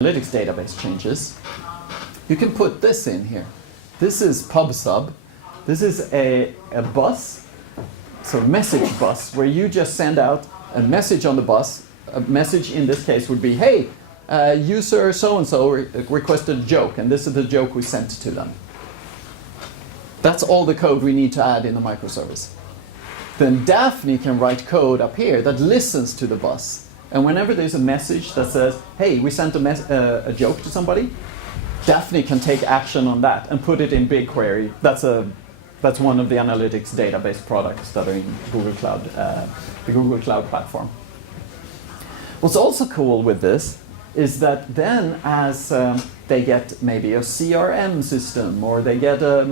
analytics database changes, you can put this in here. This is PubSub. This is a bus, so message bus, where you just send out a message on the bus. A message in this case would be, hey, user so-and-so requested a joke, and this is the joke we sent to them. That's all the code we need to add in the microservice. Then Daphne can write code up here that listens to the bus. And whenever there's a message that says, hey, we sent a joke to somebody, Daphne can take action on that and put it in BigQuery. That's one of the analytics database products that are in Google Cloud, the Google Cloud platform. What's also cool with this is that then as they get maybe a CRM system, or they get a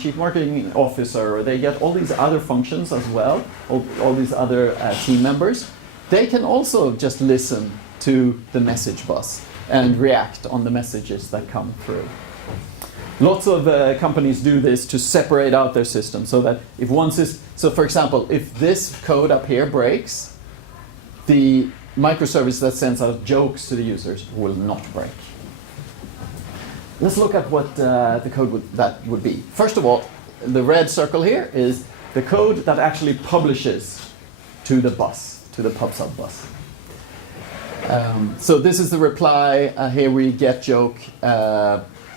chief marketing officer, or they get all these other functions as well, all these other team members, they can also just listen to the message bus and react on the messages that come through. Lots of companies do this to separate out their system, so that if one system, so for example, if this code up here breaks, the microservice that sends out jokes to the users will not break. Let's look at what the code that would be. First of all, the red circle here is the code that actually publishes to the bus, to the PubSub bus. So this is the reply. Here we get joke.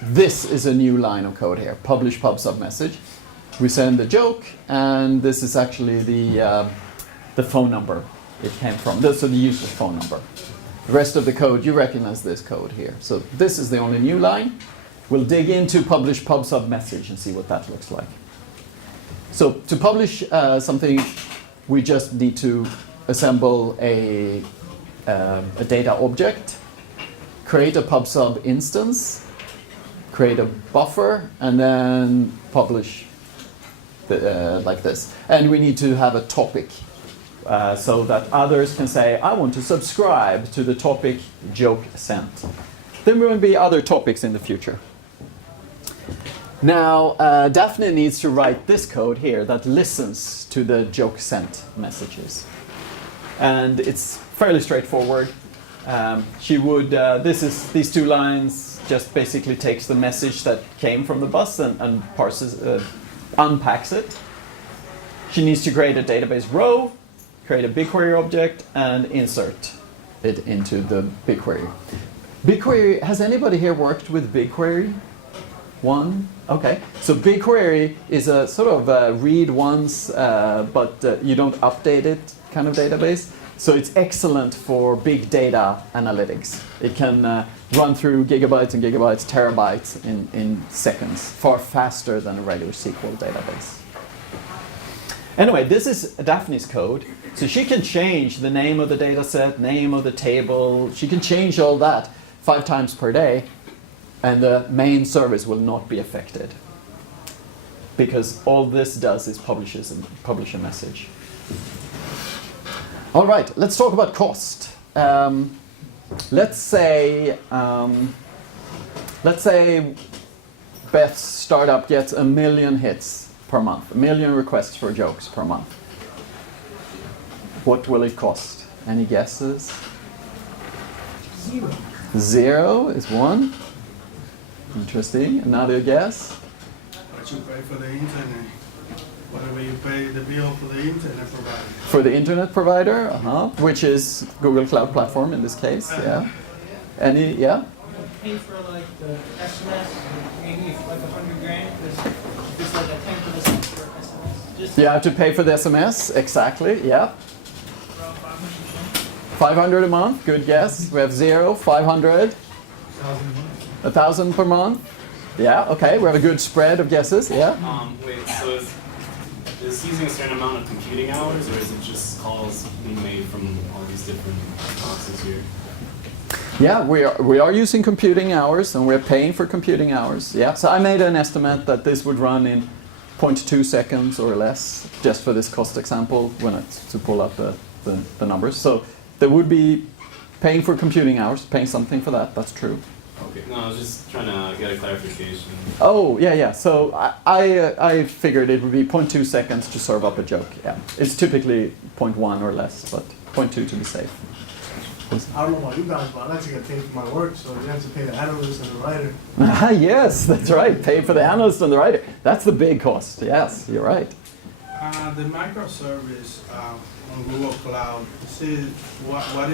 This is a new line of code here. Publish PubSub message. We send the joke, and this is actually the phone number it came from. So the user's phone number. The rest of the code, you recognize this code here. So this is the only new line. We'll dig into publish PubSub message and see what that looks like. So to publish something, we just need to assemble a data object, create a PubSub instance, create a buffer, and then publish like this. And we need to have a topic so that others can say, I want to subscribe to the topic joke sent. There will be other topics in the future. Now, Daphne needs to write this code here that listens to the joke sent messages. And it's fairly straightforward. She would, these two lines just basically takes the message that came from the bus and unpacks it. She needs to create a database row, create a BigQuery object, and insert it into the BigQuery. BigQuery, has anybody here worked with BigQuery? One? Okay. So BigQuery is a sort of read once, but you don't update it kind of database. So it's excellent for big data analytics. It can run through gigabytes and gigabytes, terabytes in seconds, far faster than a regular SQL database. Anyway, this is Daphne's code. So she can change the name of the data set, name of the table. She can change all that 5 times per day, and the main service will not be affected, because all this does is publish a message. All right, let's talk about cost. Let's say Beth's startup gets 1 million hits per month, 1 million requests for jokes per month. What will it cost? Any guesses? 0. 0 is one. Interesting. Another guess? What you pay for the internet. Whatever you pay the bill for the internet provider. For the internet provider, which is Google Cloud Platform in this case, yeah. Any, yeah? Pay for like the SMS, maybe like $100,000, because it's like a 10% for SMS. Just You have to pay for the SMS, exactly, yeah. around 500. 500 a month, good guess. We have 0, 500, 1,000 per month. Yeah, okay, we have a good spread of guesses, yeah. Wait, so is using a certain amount of computing hours, or is it just calls being made from all these different boxes here? Yeah, we are using computing hours, and we're paying for computing hours. Yeah, so I made an estimate that this would run in 0.2 seconds or less, just for this cost example, to pull up the numbers. So there would be paying for computing hours, paying something for that. That's true. Okay, no, I was just trying to get a clarification. Oh, yeah. So I figured it would be 0.2 seconds to serve up a joke. Yeah, it's typically 0.1 or less, but 0.2 to be safe. please. I don't know about you guys, but I like to get paid for my work, so you have to pay the analyst and the writer. Yes, that's right. Pay for the analyst and the writer. That's the big cost. Yes, you're right. The microservice on Google Cloud, see what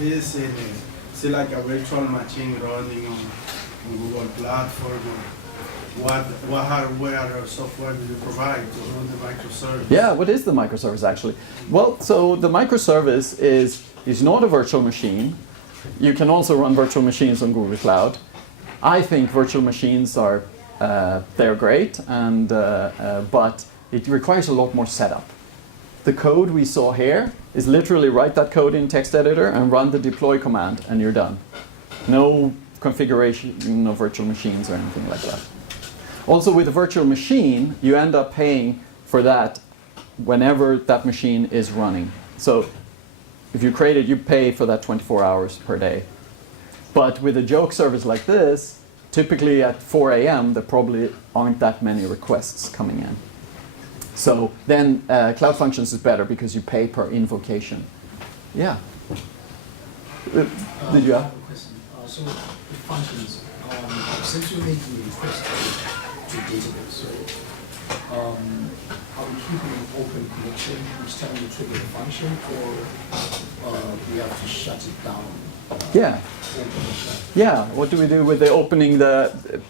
is in it? See, like a virtual machine running on Google platform. What hardware or software do you provide to run the microservice? Yeah, what is the microservice actually? Well, so the microservice is not a virtual machine. You can also run virtual machines on Google Cloud. I think virtual machines are they're great, and but it requires a lot more setup. The code we saw here is literally write that code in text editor and run the deploy command, and you're done. No configuration of virtual machines or anything like that. Also, with a virtual machine, you end up paying for that whenever that machine is running. So if you create it, you pay for that 24 hours per day. But with a joke service like this, typically at 4 a.m., there probably aren't that many requests coming in. So then Cloud Functions is better because you pay per invocation. Yeah. Did you have? I have a question. So with functions, since you're making a request to database, so are we keeping an open connection each time you trigger the function, or we have to shut it down? Yeah. Yeah. What do we do with the opening? The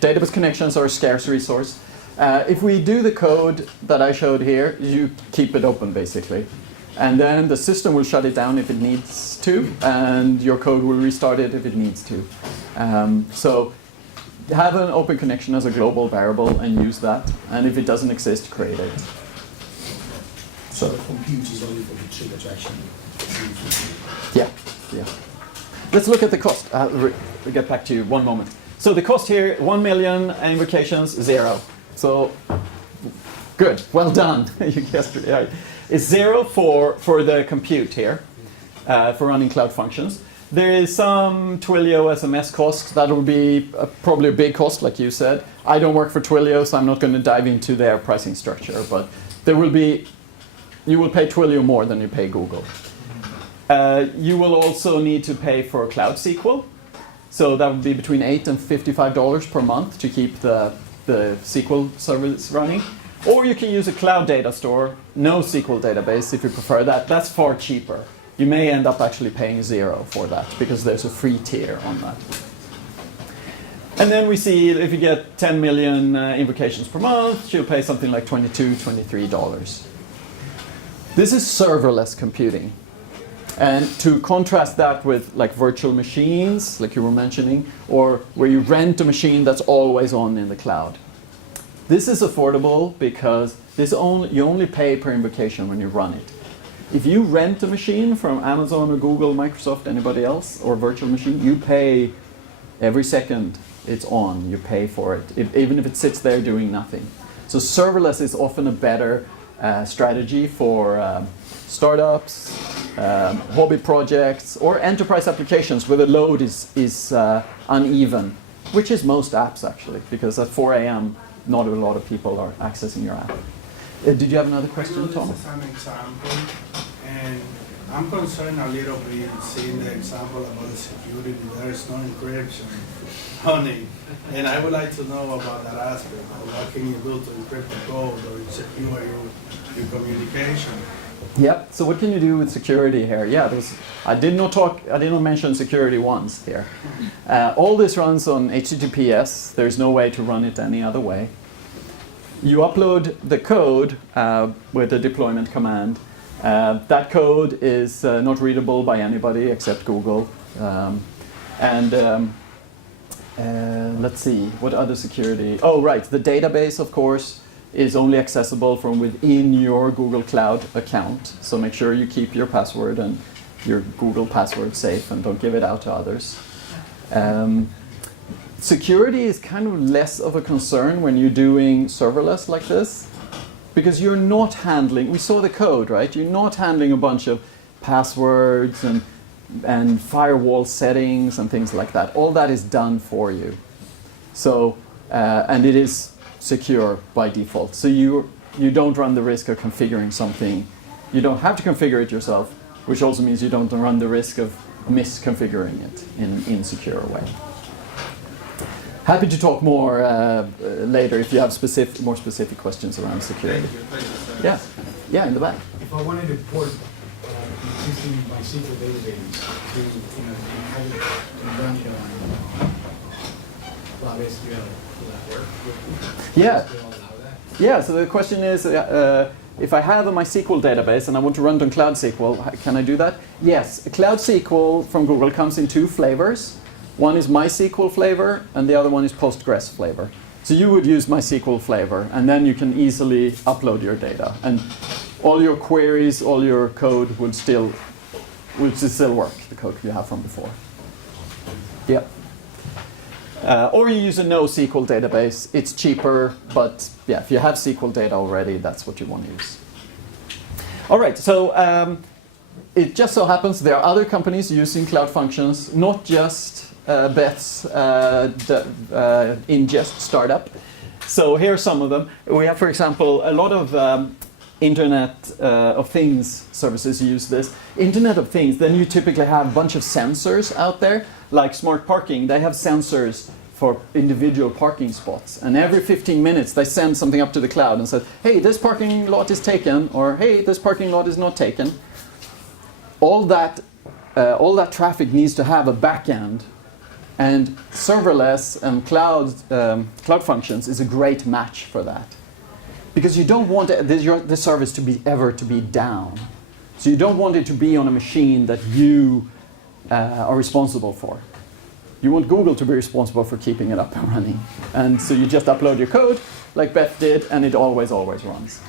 database connections are a scarce resource. If we do the code that I showed here, you keep it open basically. And then the system will shut it down if it needs to, and your code will restart it if it needs to. So have an open connection as a global variable and use that. And if it doesn't exist, create it. So the compute is only for the trigger to actually Yeah, yeah. Let's look at the cost. We'll get back to you one moment. So the cost here, 1 million invocations, 0. So good, well done. You guessed it right. It's 0 for the compute here, for running Cloud Functions. There is some Twilio SMS cost. That will be probably a big cost, like you said. I don't work for Twilio, so I'm not going to dive into their pricing structure. But there will be, you will pay Twilio more than you pay Google. You will also need to pay for Cloud SQL. So that would be between $8 and $55 per month to keep the SQL service running. Or you can use a cloud data store, no SQL database if you prefer that. That's far cheaper. You may end up actually paying 0 for that because there's a free tier on that. And then we see if you get 10 million invocations per month, you'll pay something like $22, $23. This is serverless computing. And to contrast that with like virtual machines, like you were mentioning, or where you rent a machine that's always on in the cloud. This is affordable because you only pay per invocation when you run it. If you rent a machine from Amazon or Google, Microsoft, anybody else, or virtual machine, you pay every second it's on, you pay for it, even if it sits there doing nothing. So serverless is often a better strategy for startups, hobby projects, or enterprise applications where the load is uneven, which is most apps actually, because at 4 a.m. not a lot of people are accessing your app. Did you have another question, Tom? This is an example, and I'm concerned a little bit seeing the example about the security. There is no encryption on it, and I would like to know about that aspect. What can you do to encrypt the code or secure your communication? Yep. So what can you do with security here? Yeah, I did not mention security once here. All this runs on HTTPS. There's no way to run it any other way. You upload the code with the deployment command. That code is not readable by anybody except Google. Let's see, what other security? Oh, right, the database, of course, is only accessible from within your Google Cloud account. So make sure you keep your password and your Google password safe and don't give it out to others. Security is kind of less of a concern when you're doing serverless like this, because you're not handling, we saw the code, right? You're not handling a bunch of passwords and firewall settings and things like that. All that is done for you. So, and it is secure by default. So you don't run the risk of configuring something. You don't have to configure it yourself, which also means you don't run the risk of misconfiguring it in an insecure way. Happy to talk more later if you have more specific questions around security. Yeah, yeah, in the back. If I wanted to port an existing MySQL database to, and run it on Cloud SQL, will that work? Yeah. Will allow that? Yeah, so the question is, if I have a MySQL database and I want to run it on Cloud SQL, can I do that? Yes, Cloud SQL from Google comes in two flavors. One is MySQL flavor, and the other one is Postgres flavor. So you would use MySQL flavor, and then you can easily upload your data. And all your queries, all your code would still work, the code you have from before. Yeah. Or you use a NoSQL database. It's cheaper, but yeah, if you have SQL data already, that's what you want to use. All right, so it just so happens there are other companies using Cloud Functions, not just Beth's ingest startup. So here are some of them. We have, for example, a lot of Internet of Things services use this. Internet of Things, then you typically have a bunch of sensors out there, like smart parking. They have sensors for individual parking spots. And every 15 minutes, they send something up to the cloud and say, hey, this parking lot is taken, or hey, this parking lot is not taken. All that traffic needs to have a backend. And serverless and cloud functions is a great match for that. Because you don't want the service to be ever to be down. So you don't want it to be on a machine that you are responsible for. You want Google to be responsible for keeping it up and running. And so you just upload your code, like Beth did, and it always runs.